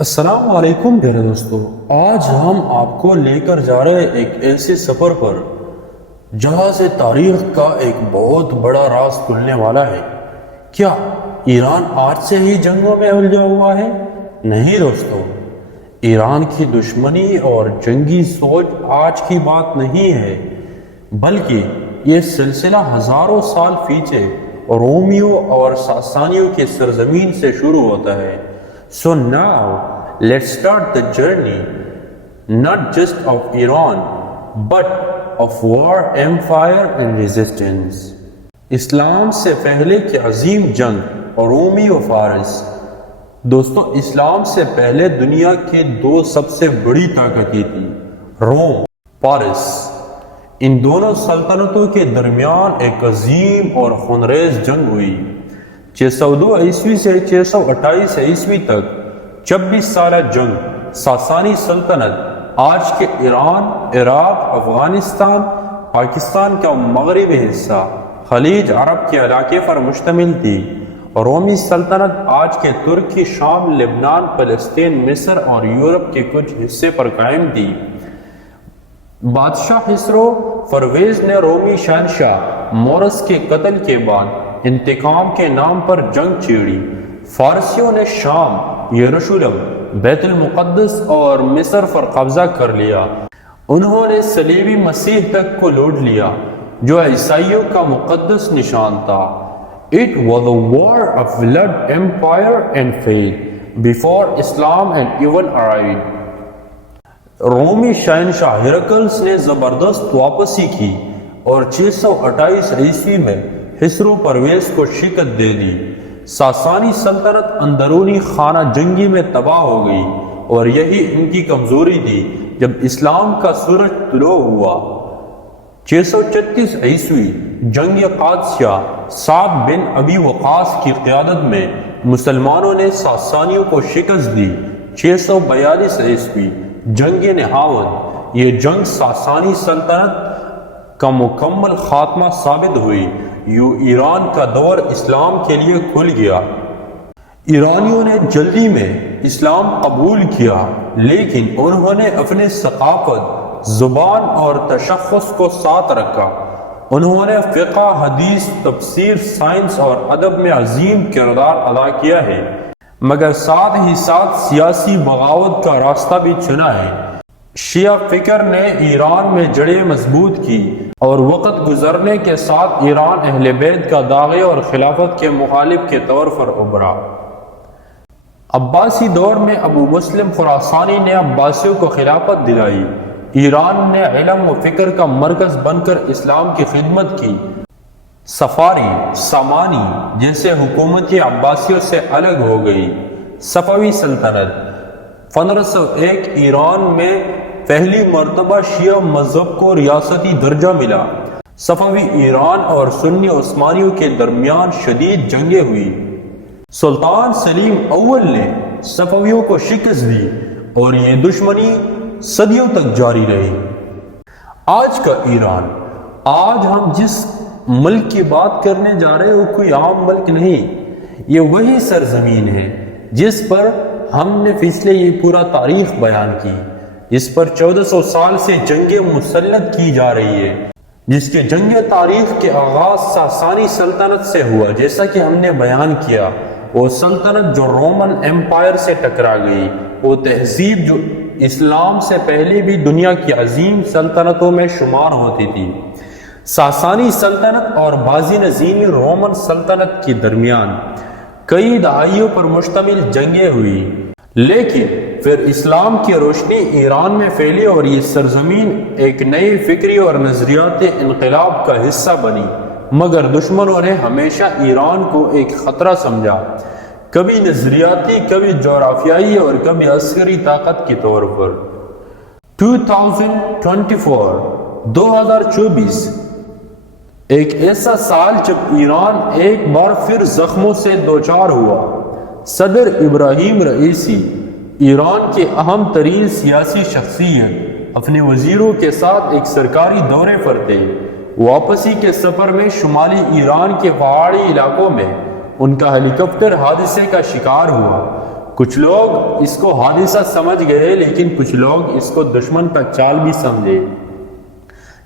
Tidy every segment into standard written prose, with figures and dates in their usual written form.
السلام علیکم پیارے دوستو، آج ہم آپ کو لے کر جا رہے ہیں ایک ایسے سفر پر جہاں سے تاریخ کا ایک بہت بڑا راز کھلنے والا ہے۔ کیا ایران آج سے ہی جنگوں میں الجھا ہوا ہے؟ نہیں دوستو، ایران کی دشمنی اور جنگی سوچ آج کی بات نہیں ہے، بلکہ یہ سلسلہ ہزاروں سال پیچھے رومیوں اور ساسانیوں کی سرزمین سے شروع ہوتا ہے۔ So now, let's start the journey, not just of Iran, but of war, empire and resistance. اسلام سے پہلے کی عظیم جنگ رومی و فارس۔ دوستو، اسلام سے پہلے دنیا کی دو سب سے بڑی طاقتیں تھیں، روم، فارس۔ ان دونوں سلطنتوں کے درمیان ایک عظیم اور خونریز جنگ ہوئی۔ 602 عیسوی سے 628 عیسوی تک 26 سالہ جنگ ساسانی سلطنت آج کے ایران، عراق، افغانستان، پاکستان کا مغربی حصہ، خلیج عرب کے علاقے پر مشتمل تھی۔ رومی سلطنت آج کے ترکی، شام، لبنان، فلسطین، مصر اور یورپ کے کچھ حصے پر قائم تھی۔ بادشاہ خسرو پرویز نے رومی شہنشاہ مورس کے قتل کے بعد انتقام کے نام پر جنگ چھیڑی۔ فارسیوں نے شام، یروشلم، بیت المقدس اور مصر پر قبضہ کر لیا۔ انہوں نے صلیبی مسیح تک کو لوٹ لیا، جو عیسائیوں کا مقدس نشان تھا۔ It was a war of blood, empire and faith before Islam and even arrived. رومی شہنشاہ ہرقلس نے زبردست واپسی کی اور 628 عیسوی میں خسرو پرویز کو شکست دے دی۔ ساسانی سلطنت اندرونی خانہ جنگی میں تباہ ہو گئی اور یہی ان کی کمزوری تھی۔ جب اسلام کا سورج طلوع ہوا 636 عیسوی، جنگ قادسیہ، سعد بن ابی وقاص کی قیادت میں مسلمانوں نے ساسانیوں کو شکست دی۔ 642 عیسوی، جنگ نہاون، یہ جنگ ساسانی سلطنت کا مکمل خاتمہ ثابت ہوئی۔ یوں ایران کا دور اسلام کے لیے کھل گیا۔ ایرانیوں نے جلدی میں اسلام قبول کیا، لیکن انہوں نے اپنے ثقافت، زبان اور تشخص کو ساتھ رکھا۔ انہوں نے فقہ، حدیث، تفسیر، سائنس اور ادب میں عظیم کردار ادا کیا ہے، مگر ساتھ ہی ساتھ سیاسی بغاوت کا راستہ بھی چنا ہے۔ شیعہ فکر نے ایران میں جڑیں مضبوط کی اور وقت گزرنے کے ساتھ ایران اہل بیت کا داغے اور خلافت کے مخالف کے طور پر ابھرا۔ عباسی دور میں ابو مسلم خراسانی نے عباسیوں کو خلافت دلائی۔ ایران نے علم و فکر کا مرکز بن کر اسلام کی خدمت کی۔ صفاری، سامانی جیسے حکومتیں عباسیوں سے الگ ہو گئی۔ صفوی سلطنت 1501 ایران میں پہلی مرتبہ شیعہ مذہب کو ریاستی درجہ ملا۔ صفوی ایران اور سنی عثمانیوں کے درمیان شدید جنگیں ہوئی۔ سلطان سلیم اول نے صفویوں کو شکست دی اور یہ دشمنی صدیوں تک جاری رہی۔ آج کا ایران، آج ہم جس ملک کی بات کرنے جا رہے ہیں وہ کوئی عام ملک نہیں، یہ وہی سرزمین ہے جس پر ہم نے پچھلے یہ پورا تاریخ بیان کی، جس پر 1400 سال سے جنگیں مسلط کی جا رہی ہے، جس کے جنگ تاریخ کے آغاز ساسانی سلطنت سے ہوا۔ جیسا کہ ہم نے بیان کیا، وہ سلطنت جو رومن ایمپائر سے ٹکرا گئی، وہ تہذیب جو اسلام سے پہلے بھی دنیا کی عظیم سلطنتوں میں شمار ہوتی تھی۔ ساسانی سلطنت اور بازنطین رومن سلطنت کے درمیان کئی دہائیوں پر مشتمل جنگیں ہوئی، لیکن پھر اسلام کی روشنی ایران میں پھیلی اور یہ سرزمین ایک نئی فکری اور نظریاتی انقلاب کا حصہ بنی۔ مگر دشمنوں نے ہمیشہ ایران کو ایک خطرہ سمجھا، کبھی نظریاتی، کبھی جغرافیائی اور کبھی عسکری طاقت کے طور پر۔ 2024 ایک ایسا سال جب ایران ایک بار پھر زخموں سے دوچار ہوا۔ صدر ابراہیم رئیسی، ایران کے اہم ترین سیاسی شخصیت، اپنے وزیروں کے ساتھ ایک سرکاری دورے پر تھے۔ واپسی کے سفر میں شمالی ایران کے پہاڑی علاقوں میں ان کا ہیلی کاپٹر حادثے کا شکار ہوا۔ کچھ لوگ اس کو حادثہ سمجھ گئے لیکن کچھ لوگ اس کو دشمن کا چال بھی سمجھے۔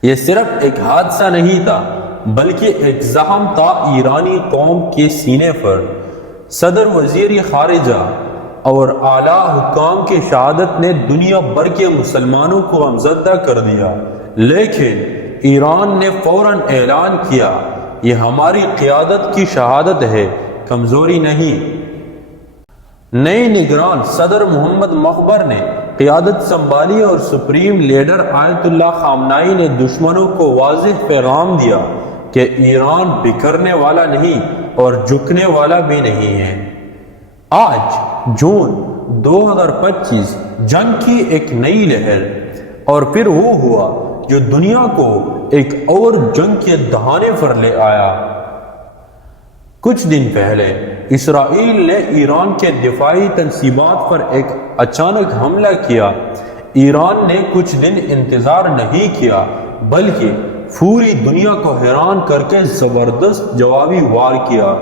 یہ صرف ایک حادثہ نہیں تھا بلکہ ایک زخم تھا ایرانی قوم کے سینے پر۔ صدر، وزیر خارجہ اور اعلیٰ حکام کی شہادت نے دنیا بھر کے مسلمانوں کو غمزدہ کر دیا، لیکن ایران نے فوراً اعلان کیا یہ ہماری قیادت کی شہادت ہے، کمزوری نہیں۔ نئے نگران صدر محمد مخبر نے قیادت سنبھالی اور سپریم لیڈر آیت اللہ خامنائی نے دشمنوں کو واضح پیغام دیا کہ ایران بکھرنے والا نہیں اور جھکنے والا بھی نہیں ہے۔ آج جون 2025 جنگ کی ایک نئی لہر، اور پھر وہ ہوا جو دنیا کو ایک اور جنگ کے دہانے پر لے آیا۔ کچھ دن پہلے اسرائیل نے ایران کے دفاعی تنصیبات پر ایک اچانک حملہ کیا۔ ایران نے کچھ دن انتظار نہیں کیا بلکہ پوری دنیا کو حیران کر کے زبردست جوابی وار کیا۔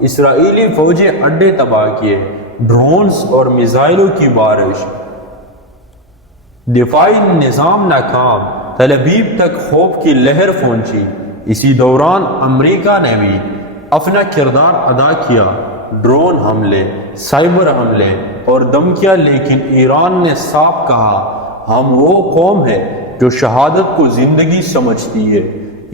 اسرائیلی فوجیں اڈے تباہ کیے، ڈرونز اور میزائلوں کی بارش، دفاعی نظام ناکام، تل ابیب تک خوف کی لہر پہنچی۔ اسی دوران امریکہ نے بھی اپنا کردار ادا کیا، ڈرون حملے، سائبر حملے اور دھمکیاں، لیکن ایران نے صاف کہا ہم وہ قوم ہے جو شہادت کو زندگی سمجھتی ہے۔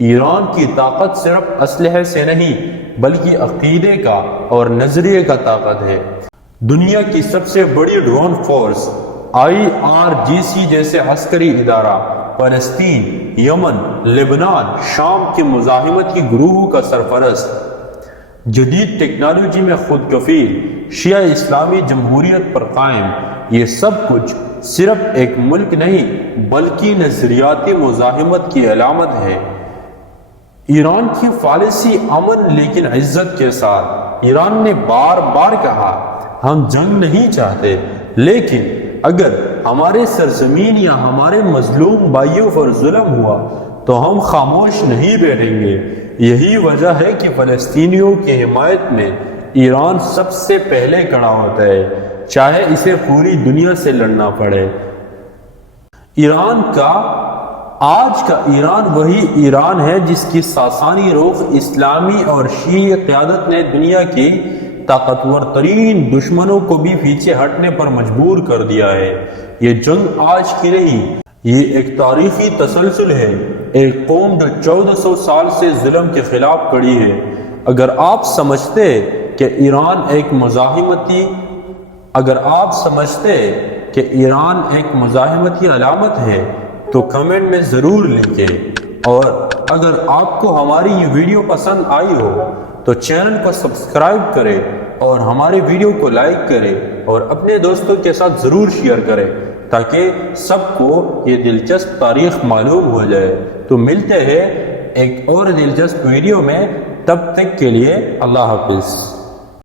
ایران کی طاقت صرف اسلحے سے نہیں بلکہ عقیدے کا اور نظریے کا طاقت ہے۔ دنیا کی سب سے بڑی ڈرون فورس IRGC جیسے عسکری ادارہ فلسطین، یمن، لبنان، شام کے مزاحمت کی گروہوں کا سرپرست، جدید ٹیکنالوجی میں خود کفیل شیعہ اسلامی جمہوریت پر قائم، یہ سب کچھ صرف ایک ملک نہیں بلکہ نظریاتی مزاحمت کی علامت ہے۔ ایران کی پالیسی امن لیکن عزت کے ساتھ۔ ایران نے بار بار کہا ہم جنگ نہیں چاہتے، لیکن اگر ہمارے سرزمین یا ہمارے مظلوم بھائیوں پر ظلم ہوا تو ہم خاموش نہیں بیٹھیں گے۔ یہی وجہ ہے کہ فلسطینیوں کی حمایت میں ایران سب سے پہلے کھڑا ہوتا ہے، چاہے اسے پوری دنیا سے لڑنا پڑے۔ آج کا ایران وہی ایران ہے جس کی ساسانی رخ اسلامی اور شیعہ قیادت نے دنیا کی طاقتور ترین دشمنوں کو بھی پیچھے ہٹنے پر مجبور کر دیا ہے۔ یہ جنگ آج کی نہیں، یہ ایک تاریخی تسلسل ہے، ایک قوم جو 1400 سال سے ظلم کے خلاف کھڑی ہے۔ اگر آپ سمجھتے کہ ایران ایک مزاحمتی علامت ہے تو کمنٹ میں ضرور لکھیں، اور اگر آپ کو ہماری یہ ویڈیو پسند آئی ہو تو چینل کو سبسکرائب کریں اور ہمارے ویڈیو کو لائک کریں اور اپنے دوستوں کے ساتھ ضرور شیئر کریں تاکہ سب کو یہ دلچسپ تاریخ معلوم ہو جائے۔ تو ملتے ہیں ایک اور دلچسپ ویڈیو میں، تب تک کے لیے اللہ حافظ۔